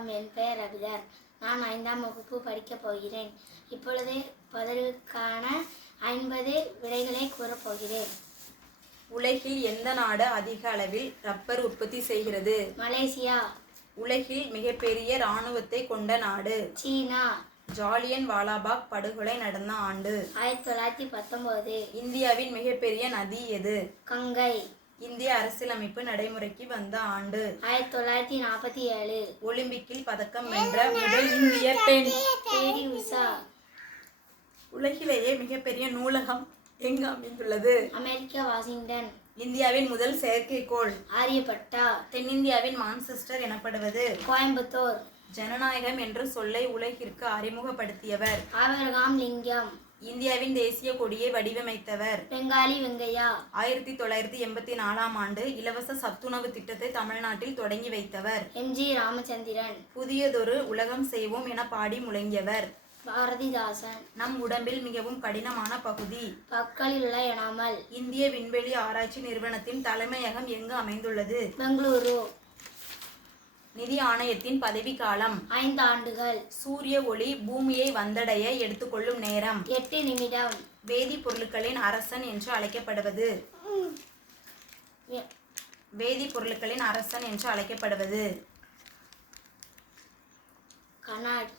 வணக்கம், என் பெயர் அபிதர். நான் 5ஆம் வகுப்பு படிக்கப் போகிறேன். இப்பொழுது பதிலுக்கான 50 விடைகளை கூறப்போகிறேன். உலகில் எந்த நாடு அதிக அளவில் ரப்பர் உற்பத்தி செய்கிறது? மலேசியா. உலகில் மிகப்பெரிய இராணுவத்தை கொண்ட நாடு? சீனா. ஜாலியன் வாலாபாக் படுகொலை நடந்த ஆண்டு? 1919. இந்தியாவின் மிகப்பெரிய நதி எது? கங்கை. இந்திய அரசியலமைப்பு நடைமுறைக்கு வந்த ஆண்டு? 1947. ஒலிம்பிக்கில் பதக்கம் வென்ற முதல் இந்திய பெண்? பி.டி. உஷா. உலகிலேயே மிகப்பெரிய நூலகம் எங்கு அமைந்துள்ளது? America, Washington. இந்தியாவின் முதல் செயற்கைக்கோள்? ஆரியப்பட்டா. தென்னிந்தியாவின் மான்செஸ்டர் எனப்படுவது? கோயம்புத்தூர். ஜனநாயகம் என்ற சொல்லை உலகிற்கு அறிமுகப்படுத்தியவர்? ஆபிரகாம் லிங்கம். இந்தியாவின் தேசிய கொடியை வடிவமைத்தவர்? பெங்காலி வெங்கையா. 1984ஆம் ஆண்டு இலவச சத்துணவு திட்டத்தை தமிழ்நாட்டில் தொடங்கி வைத்தவர்? எம்.ஜி. ராமச்சந்திரன். புதியதொரு உலகம் செய்வோம் என பாடி முழங்கியவர்? பாரதிதாசன். நம் உடம்பில் மிகவும் கடினமான பகுதி? பற்களில் உள்ள எனாமல். இந்திய விண்வெளி ஆராய்ச்சி நிறுவனத்தின் தலைமையகம் எங்கு அமைந்துள்ளது? பெங்களூரு. நிதி ஆணையத்தின் பதவி காலம்? 5 ஆண்டுகள். சூரிய ஒளி பூமியை வந்தடைய எடுத்துக்கொள்ளும் நேரம்? 8 நிமிடம். வேதிப்பொருட்களின் அரசன் என்று அழைக்கப்படுவது? வேதிப்பொருட்களின் அரசன் என்று அழைக்கப்படுவது? கனாட்.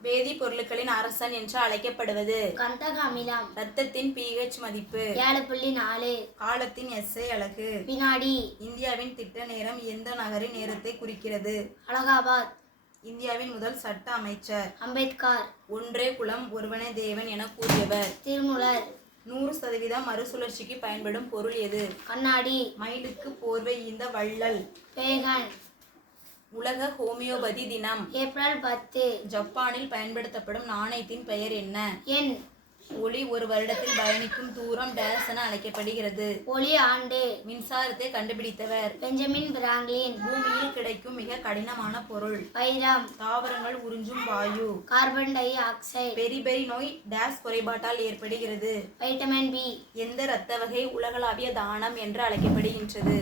வேதிப்பொருட்களின் அரசன் என்று அழைக்கப்படுவது? கந்தக அமிலம். இரத்தத்தின் pH மதிப்பு? 7.4. காலத்தின் SI அலகு? வினாடி. இந்தியாவின் திட்ட நேரம் எந்த நகரின் நேரத்தை குறிக்கிறது? அலகாபாத். இந்தியாவின் முதல் சட்ட அமைச்சர்? அம்பேத்கர். ஒன்றே குலம் ஒருவனே தேவன் என கூறியவர்? திருமூலர். 100% மறுசுழற்சிக்கு பயன்படும் பொருள் எது? கண்ணாடி. மயிலுக்கு போர்வை ஈந்த வள்ளல்? பேகன். உலக ஹோமியோபதி தினம்? ஏப்ரல் 10. ஜப்பானில் பயன்படுத்தப்படும் நாணயத்தின் பெயர் என்ன? எண். ஒளி ஒரு வருடத்தில் பயணிக்கும் தூரம் டேஸ் என அழைக்கப்படுகிறது? ஒளி ஆண்டு. மின்சாரத்தை கண்டுபிடித்தவர்? Benjamin Franklin. பூமியில் கிடைக்கும் மிக கடினமான பொருள்? வைரம். தாவரங்கள் உறிஞ்சும் வாயு? Carbon dioxide. பெரிபெரி நோய் டேஸ் குறைபாட்டால் ஏற்படுகிறது? Vitamin B. எந்த இரத்த வகை உலகளாவிய தானம் என்று அழைக்கப்படுகின்றது?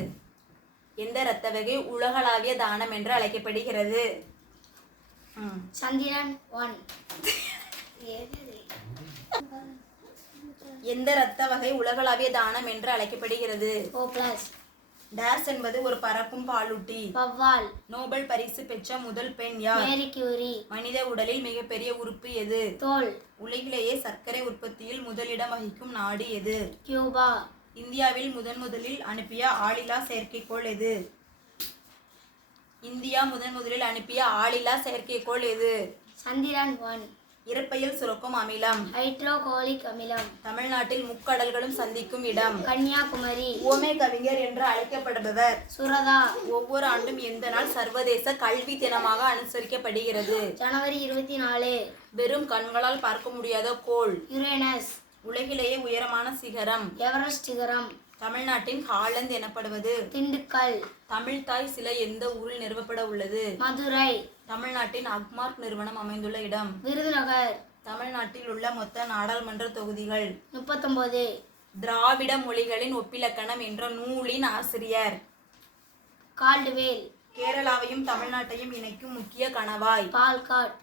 எந்த இரத்த வகை உலகளாவிய தானம் என்று அழைக்கப்படுகிறது? சந்திரன் 1. எந்த இரத்த வகை உலகளாவிய தானம் என்று அழைக்கப்படுகிறது? O+. டேஸ் என்பது ஒரு பறக்கும் பாலூட்டி? வவ்வால். நோபல் பரிசு பெற்ற முதல் பெண் யார்? Marie Curie. மனித உடலில் மிகப்பெரிய உறுப்பு எது? தோல். உலகிலேயே சர்க்கரை உற்பத்தியில் முதலிடம் வகிக்கும் நாடு எது? கியூபா. இந்தியாவில் முதலில் அனுப்பிய ஆளில்லா செயற்கைக்கோள் எது? இந்தியா முதலில் அனுப்பிய ஆளில்லா செயற்கைக்கோள் எது? சந்திரன் 1. இரைப்பையில் சுரக்கும் அமிலம்? ஹைட்ரோகுளோரிக் அமிலம். தமிழ்நாட்டில் முக்கடல்களும் சந்திக்கும் இடம்? கன்னியாகுமரி. ஓமை கவிஞர் என்று அழைக்கப்படுபவர்? சுரதா. ஒவ்வொரு ஆண்டும் எந்த நாள் சர்வதேச கல்வி தினமாக அனுசரிக்கப்படுகிறது? ஜனவரி 24. வெறும் கண்களால் பார்க்க முடியாத கோள்? யுரேனஸ். உலகிலேயே உயரமான சிகரம்? எவரெஸ்ட் சிகரம். தமிழ்நாட்டின் ஹாலந்து எனப்படுவது? திண்டுக்கல். தமிழ் தாய் சிலை எந்த ஊரில் நிறுவப்பட உள்ளது? மதுரை. தமிழ்நாட்டின் அக்மார்க் நிறுவனம் அமைந்துள்ள இடம்? விருதுநகர். தமிழ்நாட்டில் உள்ள மொத்த நாடாளுமன்ற தொகுதிகள்? 39. திராவிட மொழிகளின் ஒப்பிலக்கணம் என்ற நூலின் ஆசிரியர்? கால்டுவேல். கேரளாவையும் தமிழ்நாட்டையும் இணைக்கும் முக்கிய கணவாய்? பால்காட்.